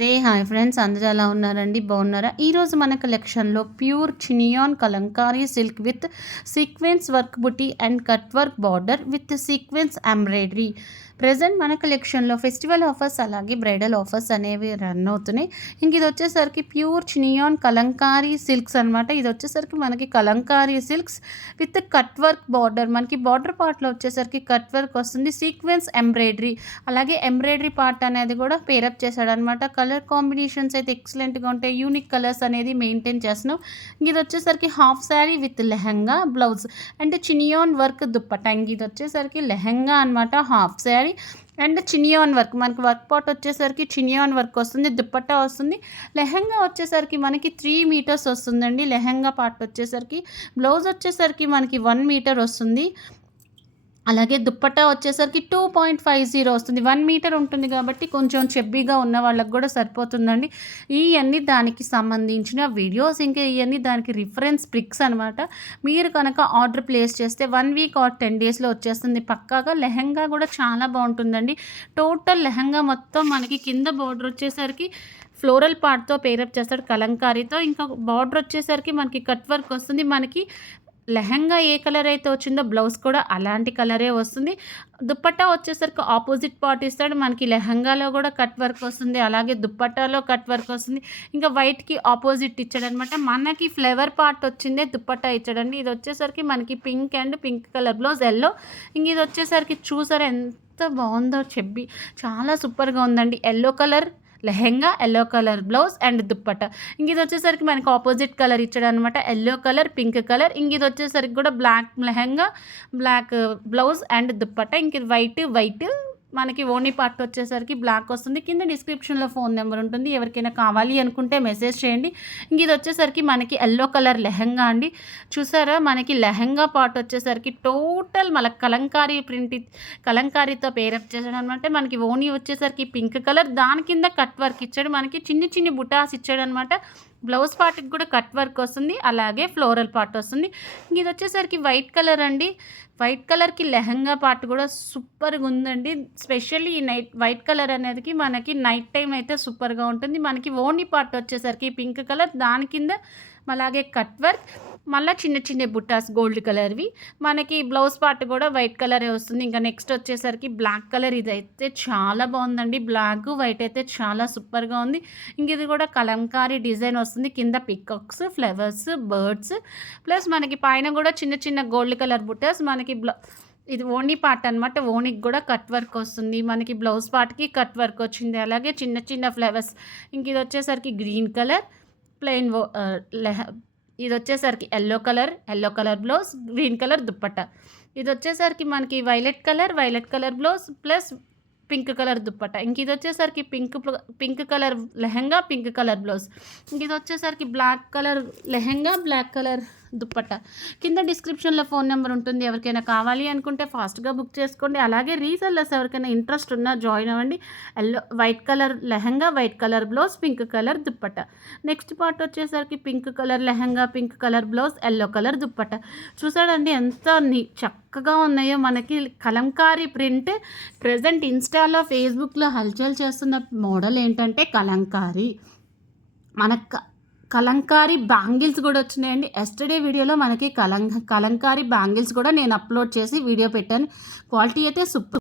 నమస్తే. Hi friends అందరూ ఎలా ఉన్నారండి? బాగున్నారా? ఈరోజు మన కలెక్షన్లో pure chinon Kalamkari silk with sequence work buti and cut work border with sequence embroidery. Present మన కలెక్షన్లో ఫెస్టివల్ ఆఫర్స్ అలాగే బ్రైడల్ ఆఫర్స్ అనేవి రన్ అవుతున్నాయి. ఇంక ఇది వచ్చేసరికి ప్యూర్ చినియాన్ కలంకారీ సిల్క్స్ అనమాట ఇది వచ్చేసరికి మనకి Kalamkari silks with cut work border. మనకి బార్డర్ పార్ట్లో వచ్చేసరికి కట్ వర్క్ వస్తుంది. Sequence embroidery. అలాగే ఎంబ్రాయిడరీ పార్ట్ అనేది కూడా పేరప్ చేశాడు అనమాట కలర్ కాంబినేషన్స్ అయితే ఎక్సలెంట్గా ఉంటాయి. యూనిక్ కలర్స్ అనేది మెయింటైన్ చేస్తున్నాం. ఇది వచ్చేసరికి half sari with lehenga blouse. అంటే చినియాన్ వర్క్ దుప్పట. ఇంక ఇది వచ్చేసరికి లెహంగా అనమాట half sari and chinon work మనకి వర్క్ పాట్ వచ్చేసరికి చినియాన్ వర్క్ వస్తుంది దుప్పట్టా వస్తుంది. లెహంగా వచ్చేసరికి మనకి త్రీ మీటర్స్ వస్తుందండి. లెహంగా పార్ట్ వచ్చేసరికి బ్లౌజ్ వచ్చేసరికి మనకి వన్ మీటర్ వస్తుంది. అలాగే దుప్పట్టా వచ్చేసరికి టూ పాయింట్ ఫైవ్ జీరో వస్తుంది. వన్ మీటర్ ఉంటుంది కాబట్టి కొంచెం చెబ్బీగా ఉన్న వాళ్ళకి కూడా సరిపోతుందండి. ఇవన్నీ దానికి సంబంధించిన వీడియోస్ ఇంకా ఇవన్నీ దానికి రిఫరెన్స్ పిక్స్ అనమాట మీరు కనుక ఆర్డర్ ప్లేస్ చేస్తే వన్ వీక్ ఆర్ టెన్ డేస్లో వచ్చేస్తుంది. పక్కాగా లెహంగా కూడా చాలా బాగుంటుందండి. టోటల్ లెహంగా మొత్తం మనకి కింద బార్డర్ వచ్చేసరికి ఫ్లోరల్ పార్ట్తో పేరప్ చేస్తాడు కలంకారీతో. ఇంకా బార్డర్ వచ్చేసరికి మనకి కట్ వర్క్ వస్తుంది. మనకి లెహంగా ఏ కలర్ అయితే వచ్చిందో బ్లౌజ్ కూడా అలాంటి కలరే వస్తుంది. దుప్పట్టా వచ్చేసరికి ఆపోజిట్ పార్ట్ ఇస్తాడు మనకి లెహంగాలో కూడా కట్ వర్క్ వస్తుంది అలాగే దుప్పట్టాలో కట్ వర్క్ వస్తుంది. ఇంకా వైట్కి ఆపోజిట్ ఇచ్చాడనమాట. మనకి ఫ్లేవర్ పార్ట్ వచ్చిందే దుప్పట్టా ఇచ్చాడండి. ఇది వచ్చేసరికి మనకి pink and pink colour blouse yellow ఇంక ఇది వచ్చేసరికి చూసారు ఎంత బాగుందో చెప్పి చాలా సూపర్గా ఉందండి. Yellow colour lehenga yellow colour blouse and dupatta. ఇంక ఇది వచ్చేసరికి మనకి ఆపోజిట్ కలర్ ఇచ్చాడు అనమాట ఎల్లో కలర్ పింక్ కలర్ ఇంక ఇది వచ్చేసరికి కూడా black lehenga black blouse uh, and dupatta. ఇంక వైట్ వైట్ మనకి ఓన్లీ పార్ట్ వచ్చేసరికి బ్లాక్ వస్తుంది. కింద డిస్క్రిప్షన్లో ఫోన్ నెంబర్ ఉంటుంది. ఎవరికైనా కావాలి అనుకుంటే మెసేజ్ చేయండి. ఇంక ఇది వచ్చేసరికి మనకి ఎల్లో కలర్ లెహంగా అండి. చూసారా? మనకి లెహంగా పార్ట్ వచ్చేసరికి టోటల్ మన కలంకారీ ప్రింట్ కలంకారీతో పేరప్ చేసాడు అనమాట మనకి ఓనీ వచ్చేసరికి పింక్ కలర్ దాని కింద కట్ వర్క్ ఇచ్చాడు. మనకి చిన్ని చిన్ని బుటాస్ ఇచ్చాడు అనమాట బ్లౌజ్ పార్ట్కి కూడా కట్ వర్క్ వస్తుంది. అలాగే ఫ్లోరల్ పార్ట్ వస్తుంది. ఇది వచ్చేసరికి వైట్ కలర్ అండి. వైట్ కలర్కి లెహంగా పార్ట్ కూడా సూపర్గా ఉందండి. స్పెషల్లీ ఈ నైట్ వైట్ కలర్ అనేది మనకి నైట్ టైం అయితే సూపర్గా ఉంటుంది. మనకి ఓన్లీ పార్ట్ వచ్చేసరికి పింక్ కలర్ దాని కింద అలాగే కట్ వర్క్ మళ్ళీ చిన్న చిన్న బుట్టాస్ గోల్డ్ కలర్వి. మనకి బ్లౌజ్ పార్ట్ కూడా వైట్ కలరే వస్తుంది. ఇంకా నెక్స్ట్ వచ్చేసరికి బ్లాక్ కలర్ ఇది అయితే చాలా బాగుందండి. బ్లాక్ వైట్ అయితే చాలా సూపర్గా ఉంది. ఇంక ఇది కూడా కలంకారీ డిజైన్ వస్తుంది. కింద పికాక్స్ ఫ్లవర్స్ బర్డ్స్. ప్లస్ మనకి పైన కూడా చిన్న చిన్న గోల్డ్ కలర్ బుట్టాస్. మనకి బ్లౌ ఇది ఓణీ పార్ట్ అనమాట ఓనీకి కూడా కట్ వర్క్ వస్తుంది. మనకి బ్లౌజ్ పార్ట్కి కట్ వర్క్ వచ్చింది. అలాగే చిన్న చిన్న ఫ్లవర్స్. ఇంక ఇది వచ్చేసరికి గ్రీన్ కలర్. ప్లెయిన్ లెహ ఇది వచ్చేసరికి yellow colour yellow colour blouse green colour dupatta. ఇది వచ్చేసరికి మనకి violet colour violet colour blouse plus pink colour dupatta ఇంక ఇది వచ్చేసరికి pink pink colour lehenga pink colour blouse. ఇంక ఇది వచ్చేసరికి black colour lehenga black colour dupatta. కింద డిస్క్రిప్షన్లో ఫోన్ నెంబర్ ఉంటుంది ఎవరికైనా కావాలి అనుకుంటే ఫాస్ట్గా బుక్ చేసుకోండి. అలాగే రీసెల్లర్స్ ఎవరికైనా ఇంట్రెస్ట్ ఉన్నా జాయిన్ అవ్వండి. Yellow white colour lehenga white colour blouse pink colour dupatta. Next part వచ్చేసరికి pink colour lehenga pink colour blouse yellow colour dupatta. చూసాడండి ఎంత చక్కగా ఉన్నాయో మనకి కలంకారీ ప్రింట్. ప్రజెంట్ ఇన్స్టాలో ఫేస్బుక్లో హల్చల్ చేస్తున్న మోడల్ ఏంటంటే కలంకారీ. మనకు కలంకారీ బ్యాంగిల్స్ కూడా వచ్చినాయండి. ఎస్టర్డే వీడియోలో మనకి కలం కలంకారీ బ్యాంగిల్స్ కూడా నేను అప్లోడ్ చేసి వీడియో పెట్టాను. క్వాలిటీ అయితే సూపర్